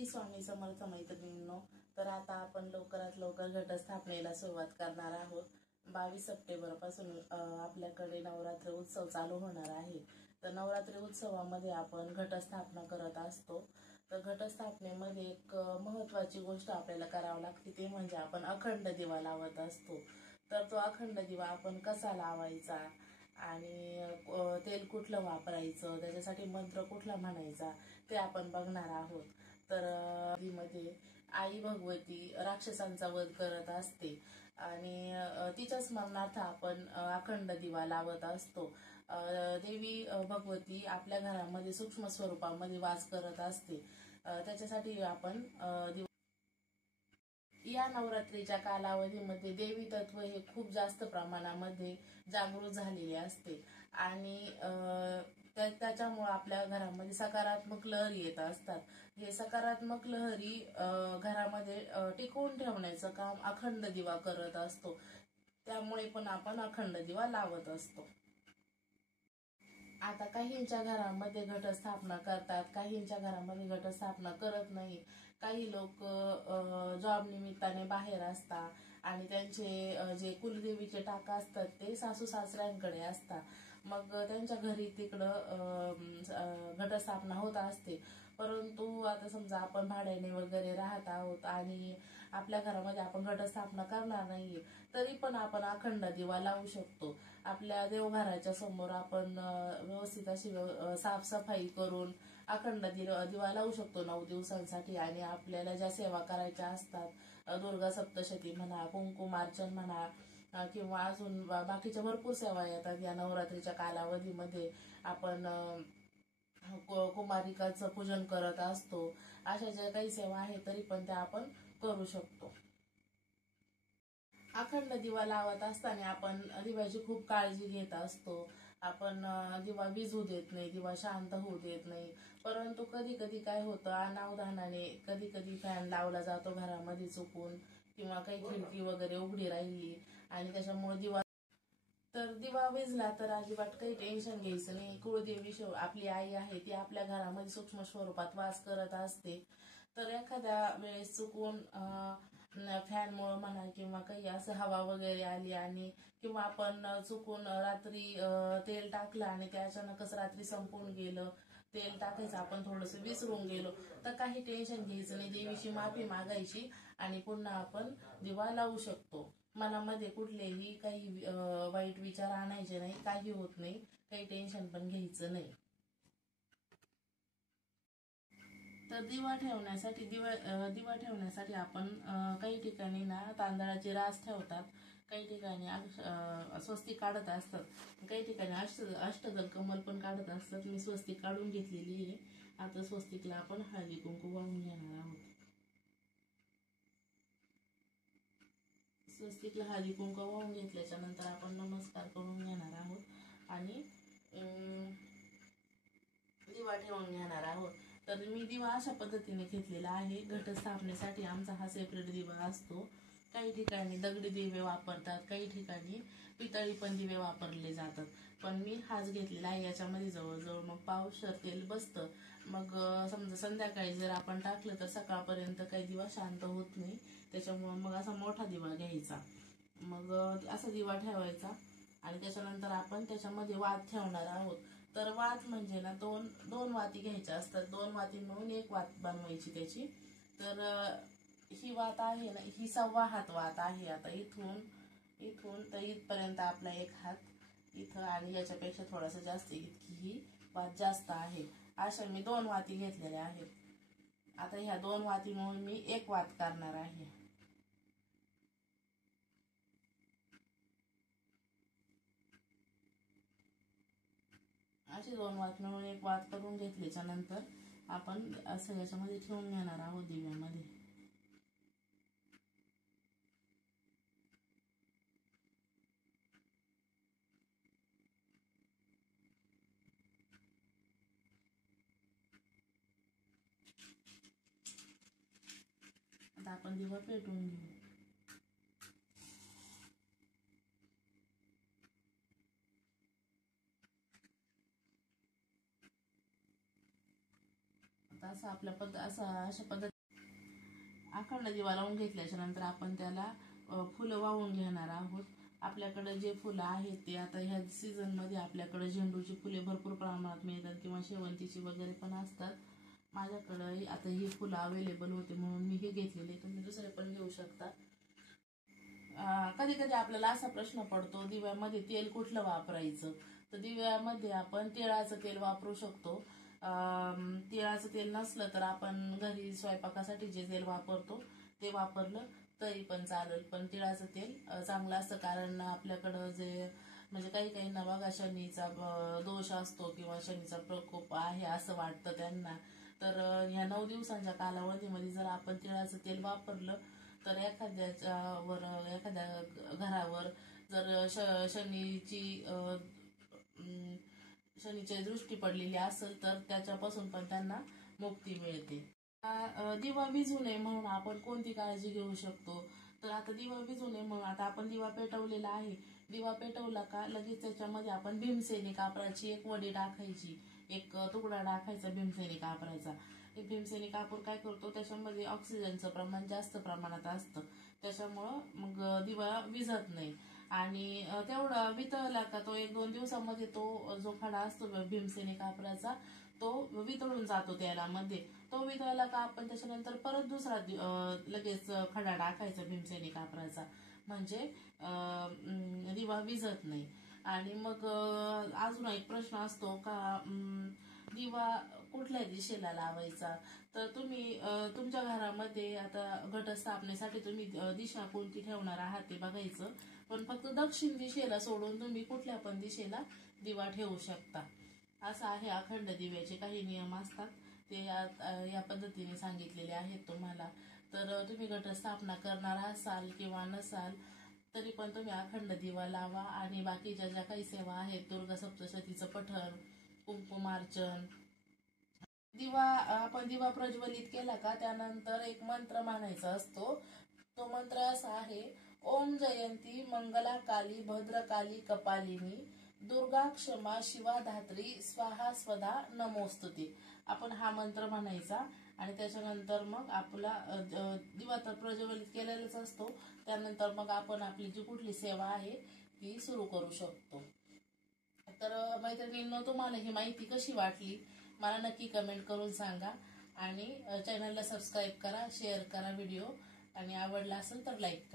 श्री स्वामी समर्थ मैत्रिणींनो, तर आता आपण लवकरात लवकर घटस्थापनेला सुरुवात करणार आहोत। 22 सप्टेंबर पासून आपल्याकडे नवरात्र उत्सव चालू होणार आहे। तर नवरात्री उत्सवामध्ये आपण घटस्थापना करत असतो। तर घटस्थापनेमध्ये एक महत्त्वाची गोष्ट आपल्याला करावी लागते, ते म्हणजे आपण अखंड दिवा लावत असतो। तर तो अखंड दिवा आपण कसा लावायचा आणि तेल कुठलं वापरायचं, त्याच्यासाठी मंत्र कुठला म्हणायचा ते आपण बघणार आहोत। तर मध्ये आई भगवती राक्षसांचा वध करत असते आणि तिच्या स्मरणार्थ आपण अखंड दिवा लावत असतो। देवी भगवती आपल्या घरामध्ये सूक्ष्म स्वरूपामध्ये वास करत असते, त्याच्यासाठी आपण या नवरात्रीच्या कालावधीमध्ये देवी तत्व हे खूप जास्त प्रमाणामध्ये जागृत झालेले असते आणि त्याच्यामुळे आपल्या घरामध्ये सकारात्मक लहरी येत असतात। हे सकारात्मक लहरी घरामध्ये टिकवून ठेवण्याचं काम अखंड दिवा करत असतो, त्यामुळे पण आपण अखंड दिवा लावत असतो। आता काहींच्या घरामध्ये घटस्थापना करतात, काहींच्या घरामध्ये घटस्थापना करत नाही। काही लोक जॉब निमित्ताने बाहेर असतात आणि त्यांचे जे कुलदेवीचे टाका असतात ते सासू सासऱ्यांकडे असतात, मग त्यांच्या घरी तिकडं घटस्थापना होत असते। परंतु आता समजा आपण भाड्याने वगैरे राहत आहोत आणि आपल्या घरामध्ये आपण घटस्थापना करणार नाहीये, तरी पण आपण अखंड दिवा लावू शकतो। आपल्या देवघराच्या समोर आपण व्यवस्थित अशी साफसफाई करून अखंड दिवा लावू शकतो 9 दिवसांसाठी। आणि आपल्याला ज्या सेवा करायच्या असतात, दुर्गा सप्तशती म्हणा, कुंकुमार्चन म्हणा, किंवा अजून बाकीच्या भरपूर सेवा येतात या नवरात्रीच्या कालावधीमध्ये। आपण कुमारिकाचं पूजन करत असतो, अशा ज्या काही सेवा आहेत तरी पण त्या आपण करू शकतो। अखंड दिवा लावत असताना आपण दिव्याची खूप काळजी घेत असतो। आपण दिवा विझू देत नाही, दिवा शांत होऊ देत नाही। परंतु कधी कधी काय होतं, अनावधानाने कधी कधी फॅन लावला जातो घरामध्ये चुकून, किंवा काही खिडकी वगैरे उघडी राहिली आणि त्याच्यामुळे दिवा विझला तर अजिबात काही टेन्शन घ्यायचं नाही। कुळदेवी आपली आई आहे, ती आपल्या घरामध्ये सूक्ष्म स्वरूपात वास करत असते। तर एखाद्या वेळेस चुकून फॅनमुळे म्हणा किंवा काही असं हवा वगैरे आली आणि किंवा आपण चुकून रात्री तेल टाकलं आणि ते अचानकच रात्री संपून गेलं, तेल टाकायचं आपण थोडस विसरून गेलो, तर काही टेन्शन घ्यायचं नाही, देवीची माफी मागायची आणि पुन्हा आपण दिवा लावू शकतो। मनामध्ये कुठलेही काही वाईट विचार आणायचे नाही, काही होत नाही, काही टेन्शन पण घ्यायचं नाही। तर दिवा ठेवण्यासाठी आपण काही ठिकाणी ना तांदळाची रास ठेवतात, काही ठिकाणी स्वस्तिक काढत असतात, काही ठिकाणी अष्टदल कमल पण काढत असतात। मी स्वस्तिक काढून घेतलेली आहे। आता स्वस्तिकला आपण हळदी कुंकू वाहून घेणार आहोत। स्वस्तिकला हळदी कुंकू वाहून घेतल्याच्या नंतर आपण नमस्कार करून घेणार आहोत आणि दिवा ठेवून घेणार आहोत। तर मी दिवा अशा पद्धतीने घेतलेला आहे। घटस्थापनेसाठी आमचा हा सेपरेट दिवा असतो। काही ठिकाणी दगडी दिवे वापरतात, काही ठिकाणी पितळी पण दिवे वापरले जातात, पण मी हाच घेतलेला आहे। याच्यामध्ये जवळजवळ मग पावशेर तेल बसतं। मग समजा संध्याकाळी जर आपण टाकलं तर सकाळपर्यंत काही दिवा शांत होत नाही, त्याच्यामुळे मग असा मोठा दिवा घ्यायचा, मग असा दिवा ठेवायचा आणि त्याच्यानंतर आपण त्याच्यामध्ये वात ठेवणार आहोत। तर वात म्हणजे ना दोन वाती घ्यायच्या असतात, 2 वाती मिळून एक वात बनवायची त्याची। तर ही वात आहे ना, ही 1.25 हात वात आहे। आता इथून तर इथपर्यंत आपला 1 हात इथं आणि याच्यापेक्षा थोडासा जास्त, इतकी ही वात जास्त आहे। अशा मी 2 वाती घेतलेल्या आहेत। आता ह्या 2 वाती मिळून मी 1 वात करणार आहे। अशी 2 वात मिळून 1 वात करून घेतल्याच्या नंतर आपण असं याच्यामध्ये ठेवून घेणार आहोत दिव्यामध्ये। आता आपण दिवा पेटवून घेऊ। आता असा अशा पद्धती अखंड दिवा लावून घेतल्याच्या नंतर आपण त्याला फुलं वाहून घेणार आहोत. आपल्याकडे जे फुलं आहेत ते आता ह्या सीझन मध्ये आपल्याकडे झेंडूची फुले भरपूर प्रमाणात मिळतात किंवा शेवंतीची वगैरे पण असतात. माझ्याकडे आता ही फुलं अवेलेबल होते म्हणून मी हे घेतलेले, तुम्ही दुसरे पण घेऊ शकता. कधी कधी आपल्याला असा प्रश्न पडतो दिव्यामध्ये तेल कुठलं वापरायचं. तर दिव्यामध्ये आपण तिळाचं तेल वापरू शकतो. तिळाचं तेल नसलं तर आपण घरी स्वयंपाकासाठी जे तेल वापरतो ते वापरलं तरी पण चालेल, पण तिळाचं तेल चांगलं असतं. कारण आपल्याकडं जे म्हणजे काहींना बघा शनीचा दोष असतो किंवा शनीचा प्रकोप आहे असं वाटतं त्यांना. तर ह्या 9 दिवसांच्या कालावधीमध्ये जर आपण तिळाचं तेल वापरलं तर एखाद्या घरावर जर शनीची दृष्टी पडलेली असेल तर त्याच्यापासून पण त्यांना मुक्ती मिळते. दिवा विझू नये म्हणून आपण कोणती काळजी घेऊ शकतो. तर आता दिवा विझू नये म्हणून आता आपण दिवा पेटवलेला आहे. दिवा पेटवला का लगेच त्याच्यामध्ये आपण भीमसेनी कापराची एक वडी टाकायची, एक तुकडा टाकायचा भीमसेनी कापराचा. एक भीमसेनी कापूर काय करतो, त्याच्यामध्ये ऑक्सिजनचं प्रमाण जास्त प्रमाणात असतं, त्याच्यामुळं मग दिवा विझत नाही. आणि तेवढा वितळला का तो 1-2 दिवसामध्ये तो जो खडा असतो भीमसेनी कापराचा तो वितळून जातो तेलामध्ये. तो वितळला का आपण त्याच्यानंतर परत दुसरा लगेच खडा टाकायचा भीमसेनी कापराचा, म्हणजे दिवा विझत नाही. आणि मग अजून एक प्रश्न असतो का दिवा कुठल्या दिशेला लावायचा. तर तुम्ही तुमच्या घरामध्ये आता घटस्थापनेसाठी तुम्ही दिशा कोणती ठेवणार आहात ते बघायचं, पण फक्त दक्षिण दिशेला सोडून तुम्ही कुठल्या पण दिशेला दिवा ठेवू शकता. असं आहे. अखंड दिव्याचे काही नियम असतात, ते या पद्धतीने सांगितलेले आहेत तुम्हाला. तर तुम्ही घटस्थापना करणार असाल किंवा नसाल तरी पण तुम्ही अखंड दिवा लावा. आणि बाकीच्या ज्या काही सेवा आहेत, दुर्गा सप्तशतीचं पठण, कुंकुमार्चन, आपण दिवा प्रज्वलित केला का त्यानंतर एक मंत्र म्हणायचा असतो. तो मंत्र असा आहे, ओम जयंती मंगला काली भद्रकाली कपालिनी दुर्गा क्षमा शिवा धात्री स्वाहा स्वधा नमोस्तुते. आपण हा मंत्र म्हणायचा आणि त्याच्यानंतर मग आपला दिवा तर प्रज्वलित केलेलाच असतो. त्यानंतर मग आपण आपली जी कुठली सेवा आहे ती सुरू करू शकतो. तर मैत्रिणींनो, तुम्हाला ही माहिती कशी वाटली मला नक्की कमेंट करून सांगा. आणि चॅनलला सबस्क्राईब करा, शेअर करा व्हिडिओ, आणि आवडला असेल तर लाईक करा.